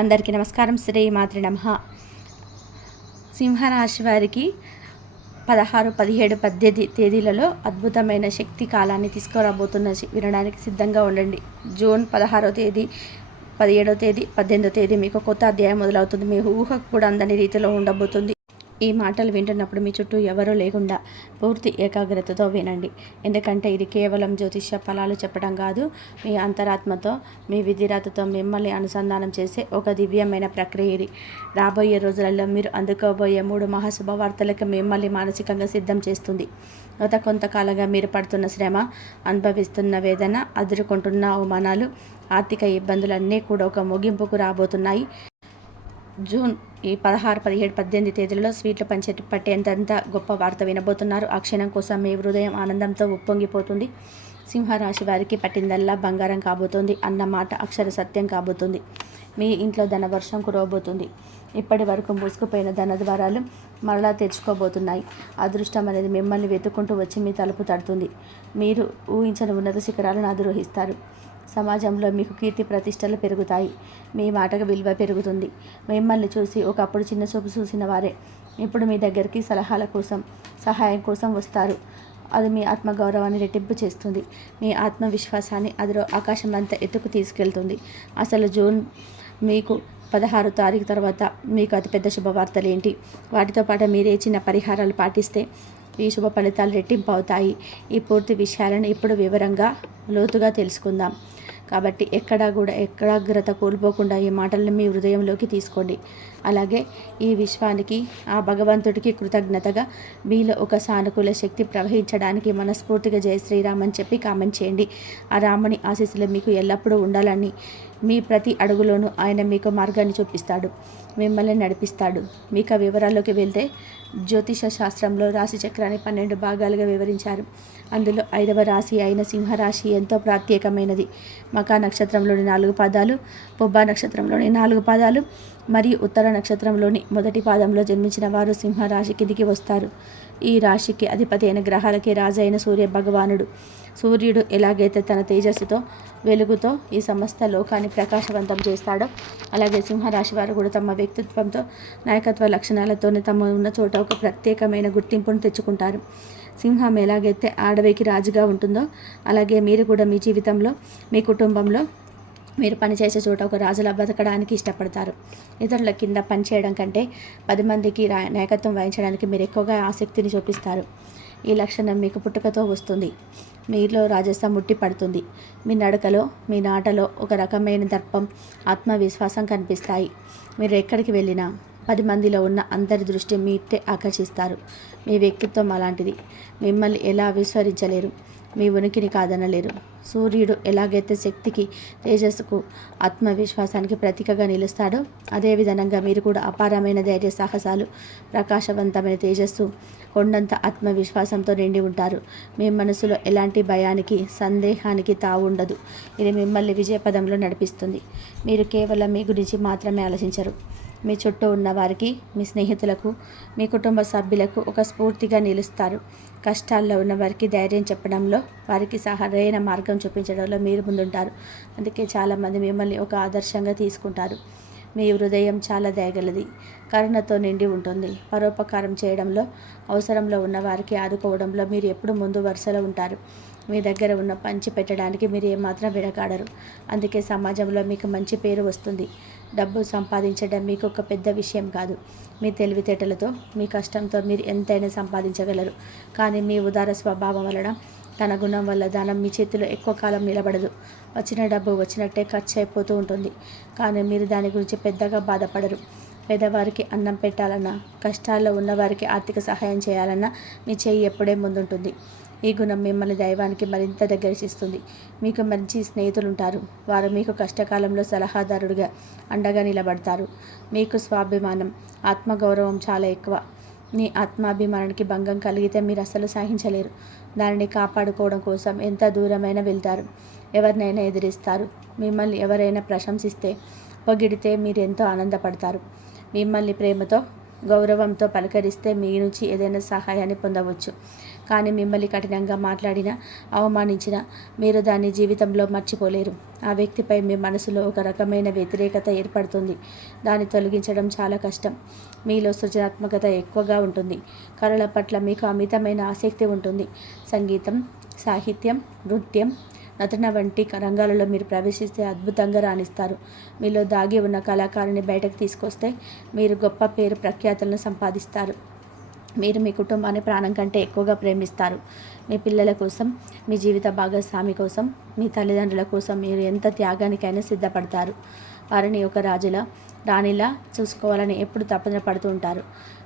అందరికీ నమస్కారం. శ్రీ మాతృ నమః. సింహరాశి వారికి 16, 17, 18 తేదీలలో అద్భుతమైన శక్తి కాలాన్ని తీసుకురాబోతున్న వినడానికి సిద్ధంగా ఉండండి. జూన్ 16వ తేదీ, 17వ తేదీ, 18వ తేదీ మీకు కొత్త అధ్యాయం మొదలవుతుంది. మీ ఊహకు కూడా అందని రీతిలో ఉండబోతుంది. ఈ మాటలు వింటున్నప్పుడు మీ చుట్టూ ఎవరూ లేకుండా పూర్తి ఏకాగ్రతతో వినండి. ఎందుకంటే ఇది కేవలం జ్యోతిష్య ఫలాలు చెప్పడం కాదు, మీ అంతరాత్మతో, మీ విధిరాతతో మిమ్మల్ని అనుసంధానం చేసే ఒక దివ్యమైన ప్రక్రియ. ఇది రాబోయే రోజులలో మీరు అందుకోబోయే 3 మహాశుభవార్తలకు మిమ్మల్ని మానసికంగా సిద్ధం చేస్తుంది. గత కొంతకాలంగా మీరు పడుతున్న శ్రమ, అనుభవిస్తున్న వేదన, అదురుకుంటున్న అవమానాలు, ఆర్థిక ఇబ్బందులన్నీ కూడా ఒక ముగింపుకు రాబోతున్నాయి. జూన్ ఈ 16, 17, 18 తేదీలలో స్వీట్లు పట్టేంతంత గొప్ప వార్త వినబోతున్నారు. ఆ క్షణం కోసం మీ హృదయం ఆనందంతో ఉప్పొంగిపోతుంది. సింహరాశి వారికి పట్టిందల్లా బంగారం కాబోతుంది అన్న మాట అక్షర సత్యం కాబోతుంది. మీ ఇంట్లో ధనవర్షం కురవబోతుంది. ఇప్పటి వరకు మూసుకుపోయిన ధన ద్వారాలు మరలా తెరుచుకోబోతున్నాయి. అదృష్టం అనేది మిమ్మల్ని వెతుక్కుంటూ వచ్చి మీ తలుపు తడుతుంది. మీరు ఊహించని ఉన్నత శిఖరాలను అధిరోహిస్తారు. సమాజంలో మీకు కీర్తి ప్రతిష్టలు పెరుగుతాయి. మీ మాటకు విలువ పెరుగుతుంది. మిమ్మల్ని చూసి ఒకప్పుడు చిన్న చూపు చూసిన వారే ఇప్పుడు మీ దగ్గరికి సలహాల కోసం, సహాయం కోసం వస్తారు. అది మీ ఆత్మగౌరవాన్ని రెట్టింపు చేస్తుంది. మీ ఆత్మవిశ్వాసాన్ని ఆకాశం అంతా ఎత్తుకు తీసుకెళ్తుంది. అసలు జూన్ మీకు 16వ తారీఖు తర్వాత మీకు అతిపెద్ద శుభవార్తలు ఏంటి, వాటితో పాటు మీరే చిన్న పరిహారాలు పాటిస్తే ఈ శుభ ఫలితాలు రెట్టింపు అవుతాయి. ఈ పూర్తి విషయాలను ఇప్పుడు వివరంగా లోతుగా తెలుసుకుందాం. కాబట్టి ఏకాగ్రత కోల్పోకుండా ఈ మాటలను మీ హృదయంలోకి తీసుకోండి. అలాగే ఈ విశ్వానికి, ఆ భగవంతుడికి కృతజ్ఞతగా మీలో ఒక సానుకూల శక్తి ప్రవహించడానికి మనస్ఫూర్తిగా జయ శ్రీరామ్ అని చెప్పి కామెంట్ చేయండి. ఆ రాముని ఆశీస్సులు మీకు ఎల్లప్పుడూ ఉండాలని. మీ ప్రతి అడుగులోనూ ఆయన మీకు మార్గాన్ని చూపిస్తాడు, మిమ్మల్ని నడిపిస్తాడు. మీకు ఆ వివరాల్లోకి వెళ్తే జ్యోతిష శాస్త్రంలో రాశి చక్రాన్ని 12 భాగాలుగా వివరించారు. అందులో 5వ రాశి అయిన సింహరాశి ఎంతో ప్రత్యేకమైనది. మకా నక్షత్రంలోని 4 పాదాలు, పుబ్బా నక్షత్రంలోని 4 పాదాలు మరియు ఉత్తర నక్షత్రంలోని మొదటి పాదంలో జన్మించిన వారు సింహరాశి కిందికి వస్తారు. ఈ రాశికి అధిపతి అయిన గ్రహాలకి రాజు అయిన సూర్య భగవానుడు. సూర్యుడు ఎలాగైతే తన తేజస్సుతో, వెలుగుతో ఈ సమస్త లోకాన్ని ప్రకాశవంతం చేస్తాడో, అలాగే సింహరాశి వారు కూడా తమ వ్యక్తిత్వంతో, నాయకత్వ లక్షణాలతోనే తమ ఉన్న చోట ఒక ప్రత్యేకమైన గుర్తింపును తెచ్చుకుంటారు. సింహం ఎలాగైతే అడవికి రాజుగా ఉంటుందో, అలాగే మీరు కూడా మీ జీవితంలో, మీ కుటుంబంలో మీరు పనిచేసే చోట ఒక రాజులా బతకడానికి ఇష్టపడతారు. ఇతరుల కింద పనిచేయడం కంటే 10 మందికి నాయకత్వం వహించడానికి మీరు ఎక్కువగా ఆసక్తిని చూపిస్తారు. ఈ లక్షణం మీకు పుట్టుకతో వస్తుంది. మీలో రాజసం ముట్టి పడుతుంది. మీ నడకలో, మీ నాటలో ఒక రకమైన దర్పం, ఆత్మవిశ్వాసం కనిపిస్తాయి. మీరు ఎక్కడికి వెళ్ళినా 10 మందిలో ఉన్న అందరి దృష్టి మీటే ఆకర్షిస్తారు. మీ వ్యక్తిత్వం అలాంటిది. మిమ్మల్ని ఎలా విస్మరించలేరు, మీ ఉనికిని కాదనలేరు. సూర్యుడు ఎలాగైతే శక్తికి, తేజస్సుకు, ఆత్మవిశ్వాసానికి ప్రతీకగా నిలుస్తాడో, అదేవిధంగా మీరు కూడా అపారమైన ధైర్య సాహసాలు, ప్రకాశవంతమైన తేజస్సు, కొండంత ఆత్మవిశ్వాసంతో నిండి ఉంటారు. మీ మనసులో ఎలాంటి భయానికి, సందేహానికి తావు ఉండదు. ఇది మిమ్మల్ని విజయపదంలో నడిపిస్తుంది. మీరు కేవలం మీ గురించి మాత్రమే ఆలోచించరు. మీ చుట్టూ ఉన్న వారికి, మీ స్నేహితులకు, మీ కుటుంబ సభ్యులకు ఒక స్ఫూర్తిగా నిలుస్తారు. కష్టాల్లో ఉన్న వారికి ధైర్యం చెప్పడంలో, వారికి సరైన మార్గం చూపించడంలో మీరు ముందుంటారు. అందుకే చాలామంది మిమ్మల్ని ఒక ఆదర్శంగా తీసుకుంటారు. మీ హృదయం చాలా దయగలది, కరుణతో నిండి ఉంటుంది. పరోపకారం చేయడంలో, అవసరంలో ఉన్న వారికి ఆదుకోవడంలో మీరు ఎప్పుడు ముందు వరుసలో ఉంటారు. మీ దగ్గర ఉన్న పంచి పెట్టడానికి మీరు ఏమాత్రం వెనకాడరు. అందుకే సమాజంలో మీకు మంచి పేరు వస్తుంది. డబ్బు సంపాదించడం మీకు ఒక పెద్ద విషయం కాదు. మీ తెలివితేటలతో, మీ కష్టంతో మీరు ఎంతైనా సంపాదించగలరు. కానీ మీ ఉదార స్వభావం వలన, తన గుణం వల్ల ధనం మీ చేతిలో ఎక్కువ కాలం నిలబడదు. వచ్చిన డబ్బు వచ్చినట్టే ఖర్చు అయిపోతూ ఉంటుంది. కానీ మీరు దాని గురించి పెద్దగా బాధపడరు. పేదవారికి అన్నం పెట్టాలన్నా, కష్టాల్లో ఉన్నవారికి ఆర్థిక సహాయం చేయాలన్నా మీ చేయి ఎప్పుడే ముందుంటుంది. ఈ గుణం మిమ్మల్ని దైవానికి మరింత దగ్గర చేస్తుంది. మీకు మంచి స్నేహితులు ఉంటారు. వారు మీకు కష్టకాలంలో సలహాదారుడిగా, అండగా నిలబడతారు. మీకు స్వాభిమానం, ఆత్మగౌరవం చాలా ఎక్కువ. మీ ఆత్మాభిమానానికి భంగం కలిగితే మీరు అసలు సహించలేరు. దానిని కాపాడుకోవడం కోసం ఎంత దూరమైనా వెళ్తారు. ఎవరినైనా ఎదిరిస్తారు. మిమ్మల్ని ఎవరైనా ప్రశంసిస్తే, పొగిడితే మీరు ఎంతో ఆనందపడతారు. మిమ్మల్ని ప్రేమతో, గౌరవంతో పలకరిస్తే మీ నుంచి ఏదైనా సహాయాన్ని పొందవచ్చు. కానీ మిమ్మల్ని కఠినంగా మాట్లాడినా, అవమానించినా మీరు దాన్ని జీవితంలో మర్చిపోలేరు. ఆ వ్యక్తిపై మీ మనసులో ఒక రకమైన వ్యతిరేకత ఏర్పడుతుంది. దాన్ని తొలగించడం చాలా కష్టం. మీలో సృజనాత్మకత ఎక్కువగా ఉంటుంది. కళల పట్ల మీకు అమితమైన ఆసక్తి ఉంటుంది. సంగీతం, సాహిత్యం, నృత్యం, నటన వంటి రంగాలలో మీరు ప్రవేశిస్తే అద్భుతంగా రాణిస్తారు. మీలో దాగి ఉన్న కళాకారుని బయటకు తీసుకొస్తే మీరు గొప్ప పేరు ప్రఖ్యాతులను సంపాదిస్తారు. మీరు మీ కుటుంబాన్ని ప్రాణం కంటే ఎక్కువగా ప్రేమిస్తారు. మీ పిల్లల కోసం, మీ జీవిత భాగస్వామి కోసం, మీ తల్లిదండ్రుల కోసం మీరు ఎంత త్యాగానికైనా సిద్ధపడతారు. వారిని ఒక రాజులా, రాణిలా చూసుకోవాలని ఎప్పుడు తపన పడుతూ ఉంటారు.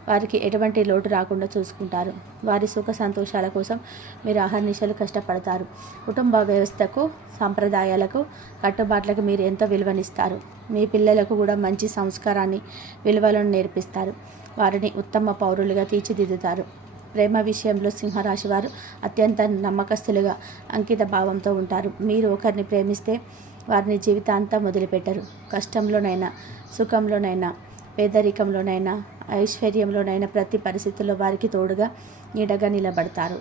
వారికి ఎటువంటి లోటు రాకుండా చూసుకుంటారు. వారి సుఖ సంతోషాల కోసం మీరు అహర్నిశలు కష్టపడతారు. కుటుంబ వ్యవస్థకు, సాంప్రదాయాలకు, కట్టుబాట్లకు మీరు ఎంతో విలువనిస్తారు. మీ పిల్లలకు కూడా మంచి సంస్కారాన్ని, విలువలను నేర్పిస్తారు. వారిని ఉత్తమ పౌరులుగా తీర్చిదిద్దుతారు. ప్రేమ విషయంలో సింహరాశి వారు అత్యంత నమ్మకస్తులుగా, అంకిత భావంతో ఉంటారు. మీరు ఒకరిని ప్రేమిస్తే వారిని జీవితాంతం వదిలిపెట్టరు. కష్టంలోనైనా, సుఖంలోనైనా, పేదరికంలోనైనా, ఐశ్వర్యంలోనైనా ప్రతి పరిస్థితుల్లో వారికి తోడుగా, నీడగా నిలబడతారు.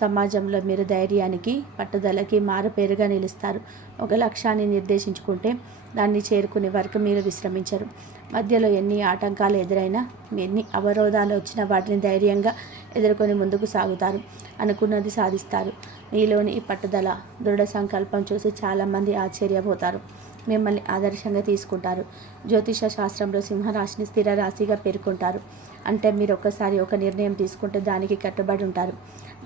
సమాజంలో మీరు ధైర్యానికి, పట్టుదలకి మారుపేరుగా నిలుస్తారు. ఒక లక్ష్యాన్ని నిర్దేశించుకుంటే దాన్ని చేరుకునే వరకు మీరు విశ్రమించరు. మధ్యలో ఎన్ని ఆటంకాలు ఎదురైనా, ఎన్ని అవరోధాలు వచ్చినా వాటిని ధైర్యంగా ఎదుర్కొని ముందుకు సాగుతారు. అనుకున్నది సాధిస్తారు. మీలోని ఈ పట్టుదల, దృఢ సంకల్పం చూసి చాలామంది ఆశ్చర్యపోతారు. మిమ్మల్ని ఆదర్శంగా తీసుకుంటారు. జ్యోతిష శాస్త్రంలో సింహరాశిని స్థిర రాశిగా పేర్కొంటారు. అంటే మీరు ఒక్కసారి ఒక నిర్ణయం తీసుకుంటే దానికి కట్టుబడి ఉంటారు.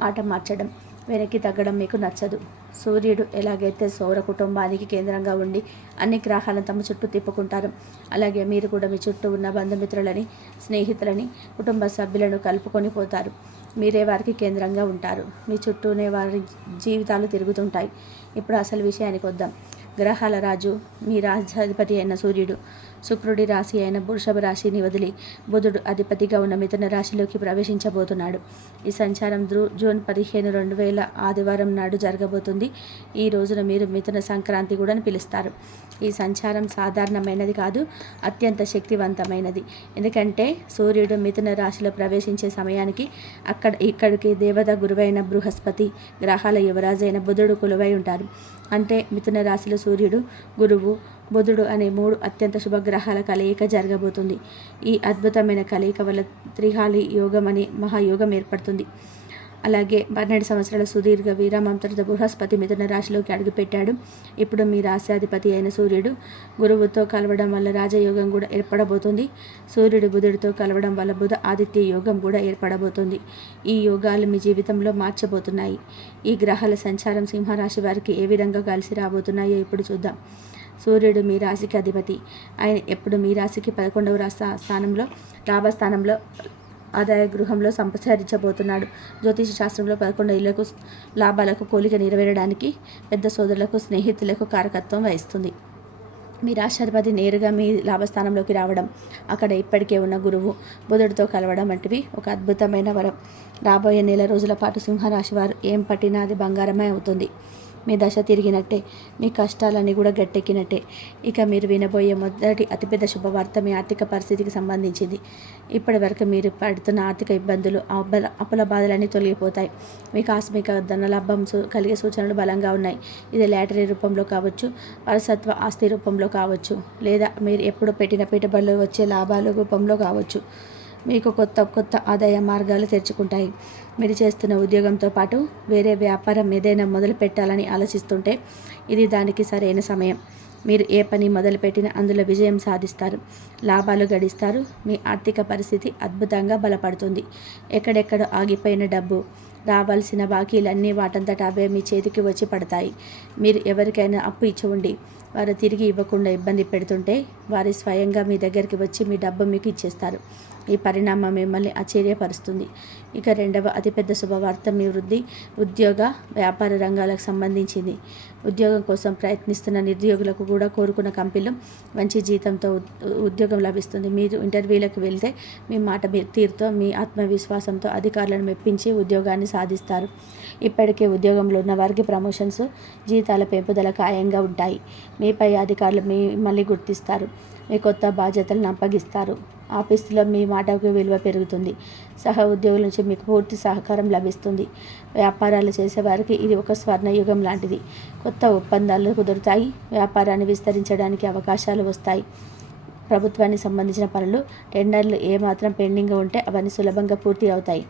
మాట మార్చడం, వెనక్కి తగ్గడం మీకు నచ్చదు. సూర్యుడు ఎలాగైతే సౌర కుటుంబానికి కేంద్రంగా ఉండి అన్ని గ్రహాలను తమ చుట్టూ తిప్పుకుంటారు, అలాగే మీరు కూడా మీ చుట్టూ ఉన్న బంధుమిత్రులని, స్నేహితులని, కుటుంబ సభ్యులను కలుపుకొని పోతారు. మీరే వారికి కేంద్రంగా ఉంటారు. మీ చుట్టూనే వారి జీవితాలు తిరుగుతుంటాయి. ఇప్పుడు అసలు విషయానికి వద్దాం. గ్రహాల రాజు, మీ రాజ్యాధిపతి అయిన సూర్యుడు శుక్రుడి రాశి అయిన వృషభ రాశిని వదిలి బుధుడు అధిపతిగా ఉన్న మిథున రాశిలోకి ప్రవేశించబోతున్నాడు. ఈ సంచారం జూన్ 15, 2000 ఆదివారం నాడు జరగబోతుంది. ఈ రోజున మీరు మిథున సంక్రాంతి కూడా పిలుస్తారు. ఈ సంచారం సాధారణమైనది కాదు, అత్యంత శక్తివంతమైనది. ఎందుకంటే సూర్యుడు మిథున రాశిలో ప్రవేశించే సమయానికి ఇక్కడికి దేవత గురువైన బృహస్పతి, గ్రహాల యువరాజు అయిన బుధుడు కొలువై ఉంటారు. అంటే మిథున రాశిలో సూర్యుడు, గురువు, బుధుడు అనే 3 అత్యంత శుభగ్రహాల కలయిక జరగబోతుంది. ఈ అద్భుతమైన కలయిక వల్ల త్రిహాలి యోగం అనే మహాయోగం ఏర్పడుతుంది. అలాగే 12 సంవత్సరాల సుదీర్ఘ విరామం తర్వాత బృహస్పతి మిథున రాశిలోకి అడుగుపెట్టాడు. ఇప్పుడు మీ రాశ్యాధిపతి అయిన సూర్యుడు గురువుతో కలవడం వల్ల రాజయోగం కూడా ఏర్పడబోతుంది. సూర్యుడు బుధుడితో కలవడం వల్ల బుధ ఆదిత్య యోగం కూడా ఏర్పడబోతుంది. ఈ యోగాలు మీ జీవితంలో మార్చబోతున్నాయి. ఈ గ్రహాల సంచారం సింహరాశి వారికి ఏ విధంగా కలిసి రాబోతున్నాయో ఇప్పుడు చూద్దాం. సూర్యుడు మీ రాశికి అధిపతి. ఆయన ఎప్పుడు మీ రాశికి 11వ స్థానంలో, లాభస్థానంలో, ఆదాయ గృహంలో సంచరించబోతున్నాడు. జ్యోతిష శాస్త్రంలో 11 ఇళ్లకు, లాభాలకు పోలిక నెరవేరడానికి పెద్ద సోదరులకు, స్నేహితులకు కారకత్వం వహిస్తుంది. మీ రాష్ట్రాధిపతి నేరుగా మీ లాభస్థానంలోకి రావడం, అక్కడ ఇప్పటికే ఉన్న గురువు బుధుడితో కలవడం వంటివి ఒక అద్భుతమైన వరం. రాబోయే నెల రోజుల పాటు సింహరాశి వారు ఏం పట్టినా అది బంగారమే అవుతుంది. మీ దశ తిరిగినట్టే, మీ కష్టాలన్నీ కూడా గట్టెక్కినట్టే. ఇక మీరు వినబోయే మొదటి అతిపెద్ద శుభవార్త మీ ఆర్థిక పరిస్థితికి సంబంధించింది. ఇప్పటి వరకు మీరు పడుతున్న ఆర్థిక ఇబ్బందులు, అప్పుల బాధలన్నీ తొలగిపోతాయి. మీకు ఆస్మిక ధనలాభం కలిగే సూచనలు బలంగా ఉన్నాయి. ఇది లాటరీ రూపంలో కావచ్చు, వారసత్వ ఆస్తి రూపంలో కావచ్చు, లేదా మీరు ఎప్పుడు పెట్టిన పెట్టుబడులు వచ్చే లాభాల రూపంలో కావచ్చు. మీకు కొత్త ఆదాయ మార్గాలు తెరుచుకుంటాయి. మీరు చేస్తున్న ఉద్యోగంతో పాటు వేరే వ్యాపారం ఏదైనా మొదలు పెట్టాలని ఆలోచిస్తుంటే ఇది దానికి సరైన సమయం. మీరు ఏ పని మొదలుపెట్టినా అందులో విజయం సాధిస్తారు, లాభాలు గడిస్తారు. మీ ఆర్థిక పరిస్థితి అద్భుతంగా బలపడుతుంది. ఎక్కడెక్కడ ఆగిపోయిన డబ్బు, రావాల్సిన బాకీలన్నీ వాటంతట అవే మీ చేతికి వచ్చి పడతాయి. మీరు ఎవరికైనా అప్పు ఇచ్చి ఉండి వారు తిరిగి ఇవ్వకుండా ఇబ్బంది పెడుతుంటే వారి స్వయంగా మీ దగ్గరికి వచ్చి మీ డబ్బు మీకు ఇచ్చేస్తారు. ఈ పరిణామం మిమ్మల్ని ఆశ్చర్యపరుస్తుంది. ఇక రెండవ అతిపెద్ద శుభవార్త మీ ఉద్యోగ, వ్యాపార రంగాలకు సంబంధించింది. ఉద్యోగం కోసం ప్రయత్నిస్తున్న నిరుద్యోగులకు కూడా కోరుకున్న కంపెనీలో మంచి జీతంతో ఉద్యోగం లభిస్తుంది. మీరు ఇంటర్వ్యూలకు వెళ్తే మీ మాట తీరుతో, మీ ఆత్మవిశ్వాసంతో అధికారులను మెప్పించి ఉద్యోగాన్ని సాధిస్తారు. ఇప్పటికే ఉద్యోగంలో ఉన్న వారికి ప్రమోషన్స్, జీతాల పెంపుదల ఖాయంగా ఉంటాయి. మీపై అధికారులు మిమ్మల్ని గుర్తిస్తారు. మీ కొత్త బాధ్యతలను అప్పగిస్తారు. ఆఫీసులో మీ మాటకు విలువ పెరుగుతుంది. సహ ఉద్యోగుల నుంచి మీకు పూర్తి సహకారం లభిస్తుంది. వ్యాపారాలు చేసేవారికి ఇది ఒక స్వర్ణయుగం లాంటిది. కొత్త ఒప్పందాలు కుదురుతాయి. వ్యాపారాన్ని విస్తరించడానికి అవకాశాలు వస్తాయి. ప్రభుత్వానికి సంబంధించిన పనులు, టెండర్లు ఏమాత్రం పెండింగ్ ఉంటే అవన్నీ సులభంగా పూర్తి అవుతాయి.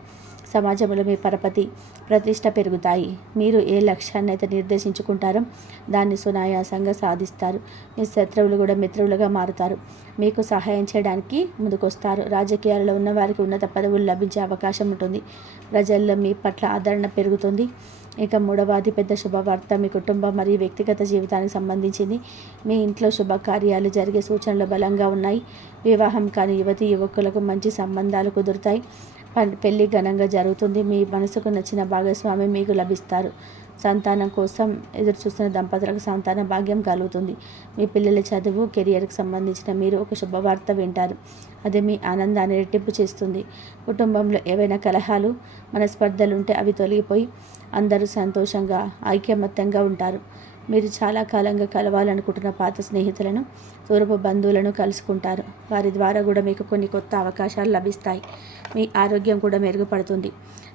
సమాజంలో మీ పరపతి, ప్రతిష్ట పెరుగుతాయి. మీరు ఏ లక్ష్యాన్ని అయితే నిర్దేశించుకుంటారో దాన్ని సునాయాసంగా సాధిస్తారు. మీ శత్రువులు కూడా మిత్రులుగా మారుతారు. మీకు సహాయం చేయడానికి ముందుకొస్తారు. రాజకీయాల్లో ఉన్న వారికి ఉన్నత పదవులు లభించే అవకాశం ఉంటుంది. ప్రజల్లో మీ పట్ల ఆదరణ పెరుగుతుంది. ఇక మూడవ అతిపెద్ద శుభవార్త మీ కుటుంబం మరియు వ్యక్తిగత జీవితానికి సంబంధించింది. మీ ఇంట్లో శుభకార్యాలు జరిగే సూచనలు బలంగా ఉన్నాయి. వివాహం కాని యువతి యువకులకు మంచి సంబంధాలు కుదురుతాయి. పెళ్లి ఘనంగా జరుగుతుంది. మీ మనసుకు నచ్చిన భాగస్వామి మీకు లభిస్తారు. సంతానం కోసం ఎదురు చూస్తున్న దంపతులకు సంతాన భాగ్యం కలుగుతుంది. మీ పిల్లల చదువు, కెరియర్కి సంబంధించిన మీరు ఒక శుభవార్త వింటారు. అది మీ ఆనందాన్ని రెట్టింపు చేస్తుంది. కుటుంబంలో ఏవైనా కలహాలు, మనస్పర్ధలు ఉంటే అవి తొలగిపోయి అందరూ సంతోషంగా, ఐకమత్యంగా ఉంటారు. మీరు చాలా కాలంగా కలవాలనుకుంటున్న పాత స్నేహితులను, దూరపు బంధువులను కలుసుకుంటారు. వారి ద్వారా కూడా మీకు కొన్ని కొత్త అవకాశాలు లభిస్తాయి. మీ ఆరోగ్యం కూడా మెరుగుపడుతుంది.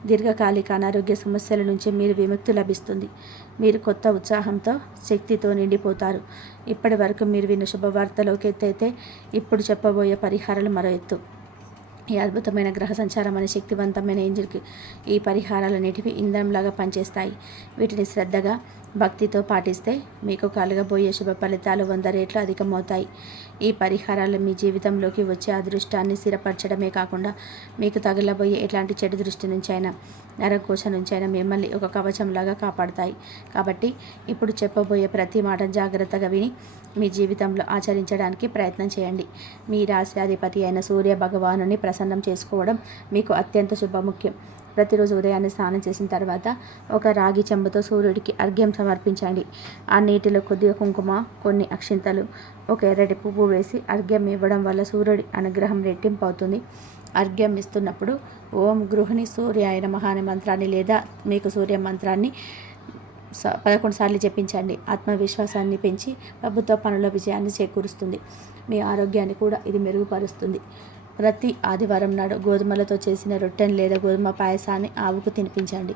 దీర్ఘకాలిక అనారోగ్య సమస్యల నుంచి మీరు విముక్తి లభిస్తుంది. మీరు కొత్త ఉత్సాహంతో, శక్తితో నిండిపోతారు. ఇప్పటి వరకు మీరు విన్న శుభవార్తలోకి ఎత్తైతే ఇప్పుడు చెప్పబోయే పరిహారాలు మరో ఎత్తు. ఈ అద్భుతమైన గ్రహ సంచారం అనే శక్తివంతమైన ఇంజిన్కి ఈ పరిహారాలన్నిటివి ఇంధనంలాగా పనిచేస్తాయి. వీటిని శ్రద్ధగా, భక్తితో పాటిస్తే మీకు కలగబోయే శుభ ఫలితాలు 100 రెట్లు అధికమవుతాయి. ఈ పరిహారాలు మీ జీవితంలోకి వచ్చే అదృష్టాన్ని స్థిరపరచడమే కాకుండా మీకు తగలబోయే ఎట్లాంటి చెడు దృష్టి నుంచైనా, నరకోశ నుంచైనా మిమ్మల్ని ఒక కవచంలాగా కాపాడుతాయి. కాబట్టి ఇప్పుడు చెప్పబోయే ప్రతి మాట జాగ్రత్తగా విని మీ జీవితంలో ఆచరించడానికి ప్రయత్నం చేయండి. మీ రాశ్యాధిపతి అయిన సూర్య భగవానుని ప్రసన్నం చేసుకోవడం మీకు అత్యంత శుభముఖ్యం. ప్రతిరోజు ఉదయాన్నే స్నానం చేసిన తర్వాత ఒక రాగి చెంబుతో సూర్యుడికి అర్ఘ్యం సమర్పించండి. ఆ నీటిలో కొద్దిగా కుంకుమ, కొన్ని అక్షింతలు, ఒక ఎర్రటి పువ్వు వేసి అర్ఘ్యం ఇవ్వడం వల్ల సూర్యుడి అనుగ్రహం రెట్టింపు అవుతుంది. అర్ఘ్యం ఇస్తున్నప్పుడు ఓం గృహిణి సూర్యాయ నమః అనే మంత్రాన్ని లేదా మీకు సూర్య మంత్రాన్ని 11 సార్లు జపించండి. ఆత్మవిశ్వాసాన్ని పెంచి ప్రభుత్వ పనుల విజయాన్ని చేకూరుస్తుంది. మీ ఆరోగ్యాన్ని కూడా ఇది మెరుగుపరుస్తుంది. ప్రతి ఆదివారం నాడు గోధుమలతో చేసిన రొట్టెను లేదా గోధుమ పాయసాన్ని ఆవుకు తినిపించండి.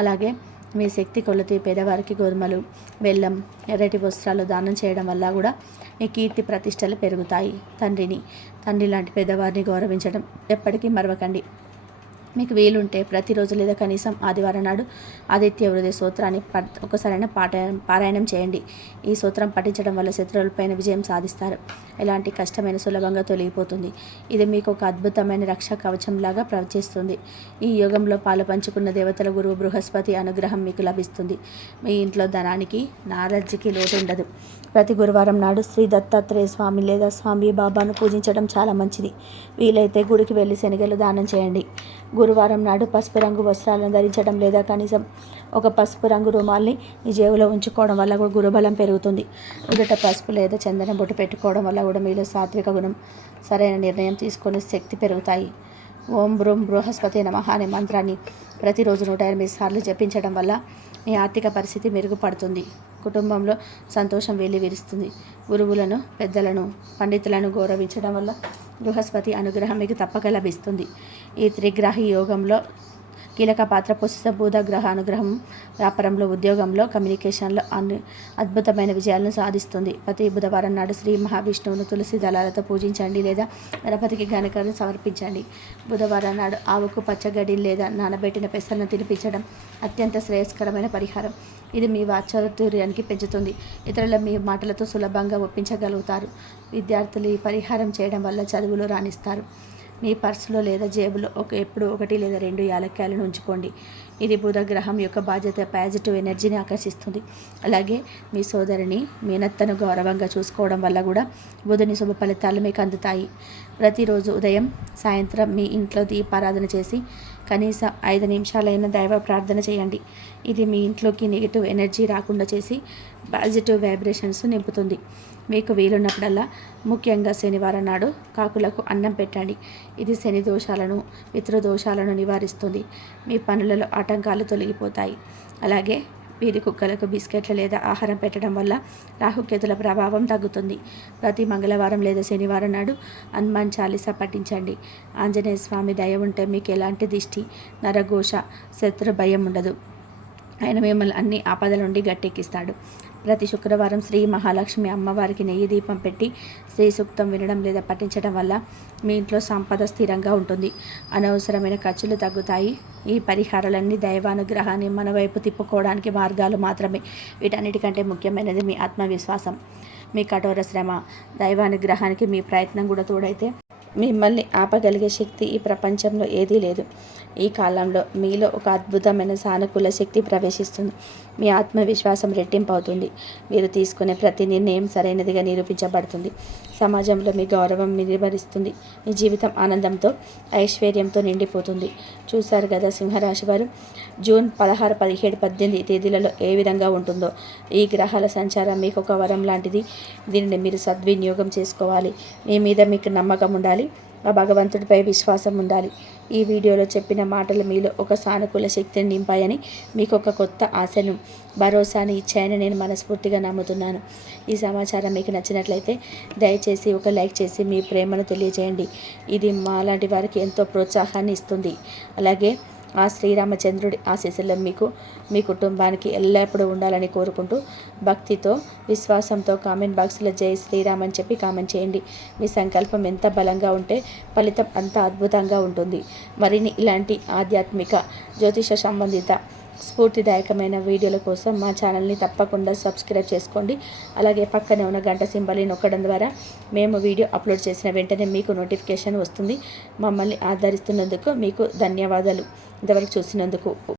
అలాగే మీ శక్తి కొలది పేదవారికి గోధుమలు, బెల్లం, ఎర్రటి వస్త్రాలు దానం చేయడం వల్ల కూడా మీ కీర్తి ప్రతిష్టలు పెరుగుతాయి. తండ్రి లాంటి పెద్దవారిని గౌరవించడం ఎప్పటికీ మరవకండి. మీకు వీలుంటే ప్రతిరోజు లేదా కనీసం ఆదివారం నాడు ఆదిత్య హృదయ స్తోత్రాన్ని ఒకసారైనా పారాయణం చేయండి. ఈ స్తోత్రం పఠించడం వల్ల శత్రువులపైన విజయం సాధిస్తారు. ఎలాంటి కష్టమైన సులభంగా తొలగిపోతుంది. ఇది మీకు ఒక అద్భుతమైన రక్షా కవచంలాగా ప్రవచిస్తుంది. ఈ యోగంలో పాలు పంచుకున్న దేవతల గురువు బృహస్పతి అనుగ్రహం మీకు లభిస్తుంది. మీ ఇంట్లో ధనానికి, నాలెడ్జ్కి లోటు ఉండదు. ప్రతి గురువారం నాడు శ్రీ దత్తాత్రేయ స్వామి లేదా స్వామి బాబాను పూజించడం చాలా మంచిది. వీలైతే గుడికి వెళ్ళి శనగలు దానం చేయండి. గురువారం నాడు పసుపు రంగు వస్త్రాలను ధరించడం లేదా కనీసం ఒక పసుపు రంగు రుమాల్ని మీ జేబులో ఉంచుకోవడం వల్ల కూడా గురుబలం పెరుగుతుంది. ఉదట పసుపు లేదా చందనం బొట్టు పెట్టుకోవడం వల్ల కూడా మీలో సాత్విక గుణం, సరైన నిర్ణయం తీసుకునే శక్తి పెరుగుతాయి. ఓం బ్రూం బృహస్పతి నమః అనే మంత్రాన్ని ప్రతిరోజు 108 సార్లు జపించడం వల్ల మీ ఆర్థిక పరిస్థితి మెరుగుపడుతుంది. కుటుంబంలో సంతోషం వెల్లివిరుస్తుంది. గురువులను, పెద్దలను, పండితులను గౌరవించడం వల్ల బృహస్పతి అనుగ్రహం మీకు తప్పక లభిస్తుంది. ఈ త్రిగ్రాహి యోగంలో కీలక పాత్ర పోషిస్తే బుధ గ్రహ అనుగ్రహం వ్యాపారంలో, ఉద్యోగంలో, కమ్యూనికేషన్లో అద్భుతమైన విజయాలను సాధిస్తుంది. ప్రతి బుధవారం నాడు శ్రీ మహావిష్ణువును తులసి దళాలతో పూజించండి లేదా గణపతికి ఘనకాలను సమర్పించండి. బుధవారం నాడు ఆవుకు పచ్చగడ్డి లేదా నానబెట్టిన పెసలను తినిపించడం అత్యంత శ్రేయస్కరమైన పరిహారం. ఇది మీ వాక్చాతుర్యానికి పెంచుతుంది. ఇతరుల మీ మాటలతో సులభంగా ఒప్పించగలుగుతారు. విద్యార్థులు ఈ పరిహారం చేయడం వల్ల చదువులో రాణిస్తారు. మీ పర్సులో లేదా జేబులో ఎప్పుడు 1 లేదా 2 యాలక్కాయలను ఉంచుకోండి. ఇది బుధ గ్రహం యొక్క బాధ్యత, పాజిటివ్ ఎనర్జీని ఆకర్షిస్తుంది. అలాగే మీ సోదరిని, మీనత్తను గౌరవంగా చూసుకోవడం వల్ల కూడా బుధుని శుభ ఫలితాలు మీకు అందుతాయి. ప్రతిరోజు ఉదయం, సాయంత్రం మీ ఇంట్లో దీపారాధన చేసి కనీసం 5 నిమిషాలైన దైవ ప్రార్థన చేయండి. ఇది మీ ఇంట్లోకి నెగిటివ్ ఎనర్జీ రాకుండా చేసి పాజిటివ్ వైబ్రేషన్స్ నింపుతుంది. మీకు వీలున్నప్పుడల్లా, ముఖ్యంగా శనివారం నాడు కాకులకు అన్నం పెట్టండి. ఇది శని దోషాలను, పితృదోషాలను నివారిస్తుంది. మీ పనులలో ఆటంకాలు తొలగిపోతాయి. అలాగే వీధి కుక్కలకు బిస్కెట్లు లేదా ఆహారం పెట్టడం వల్ల రాహుకేతుల ప్రభావం తగ్గుతుంది. ప్రతి మంగళవారం లేదా శనివారం నాడు హనుమాన్ చాలీసా పఠించండి. ఆంజనేయ స్వామి దయ ఉంటే మీకు ఎలాంటి దిష్టి, నరఘోష, శత్రు భయం ఉండదు. ఆయన మిమ్మల్ని అన్ని ఆపదల నుండి గట్టెక్కిస్తాడు. ప్రతి శుక్రవారం శ్రీ మహాలక్ష్మి అమ్మవారికి నెయ్యి దీపం పెట్టి శ్రీ సూక్తం వినడం లేదా పఠించడం వల్ల మీ ఇంట్లో సంపద స్థిరంగా ఉంటుంది. అనవసరమైన ఖర్చులు తగ్గుతాయి. ఈ పరిహారాలన్నీ దైవానుగ్రహాన్ని మన వైపు తిప్పుకోవడానికి మార్గాలు మాత్రమే. వీటన్నిటికంటే ముఖ్యమైనది మీ ఆత్మవిశ్వాసం, మీ కఠోర శ్రమ. దైవానుగ్రహానికి మీ ప్రయత్నం కూడా తోడైతే మిమ్మల్ని ఆపగలిగే శక్తి ఈ ప్రపంచంలో ఏదీ లేదు. ఈ కాలంలో మీలో ఒక అద్భుతమైన సానుకూల శక్తి ప్రవేశిస్తుంది. మీ ఆత్మవిశ్వాసం రెట్టింపు అవుతుంది. మీరు తీసుకునే ప్రతి నిర్ణయం సరైనదిగా నిరూపించబడుతుంది. సమాజంలో మీ గౌరవం నిర్వహిస్తుంది. మీ జీవితం ఆనందంతో, ఐశ్వర్యంతో నిండిపోతుంది. చూశారు కదా సింహరాశి వారు, జూన్ 16, 17, 18 తేదీలలో ఏ విధంగా ఉంటుందో. ఈ గ్రహాల సంచారం మీకు ఒక వరం లాంటిది. దీనిని మీరు సద్వినియోగం చేసుకోవాలి. మీ మీద మీకు నమ్మకం ఉండాలి. ఆ భగవంతుడిపై విశ్వాసం ఉండాలి. ఈ వీడియోలో చెప్పిన మాటలు మీలో ఒక సానుకూల శక్తిని నింపాయని, మీకు ఒక కొత్త ఆశను, భరోసాని ఇచ్చాయని నేను మనస్ఫూర్తిగా నమ్ముతున్నాను. ఈ సమాచారం మీకు నచ్చినట్లయితే దయచేసి ఒక లైక్ చేసి మీ ప్రేమను తెలియజేయండి. ఇది మాలాంటి వారికి ఎంతో ప్రోత్సాహాన్ని ఇస్తుంది. అలాగే ఆ శ్రీరామచంద్రుడి ఆశీస్సులు మీకు, మీ కుటుంబానికి ఎల్లప్పుడూ ఉండాలని కోరుకుంటూ, భక్తితో, విశ్వాసంతో కామెంట్ బాక్స్లో జై శ్రీరామ్ అని చెప్పి కామెంట్ చేయండి. మీ సంకల్పం ఎంత బలంగా ఉంటే ఫలితం అంత అద్భుతంగా ఉంటుంది. మరిన్ని ఇలాంటి ఆధ్యాత్మిక, జ్యోతిష సంబంధిత స్ఫూర్తిదాయకమైన వీడియోల కోసం మా ఛానల్ని తప్పకుండా సబ్స్క్రైబ్ చేసుకోండి. అలాగే పక్కనే ఉన్న గంట సింబల్ని నొక్కడం ద్వారా మేము వీడియో అప్లోడ్ చేసిన వెంటనే మీకు నోటిఫికేషన్ వస్తుంది. మమ్మల్ని ఆదరిస్తున్నందుకు మీకు ధన్యవాదాలు. ఇంతవరకు చూసినందుకు.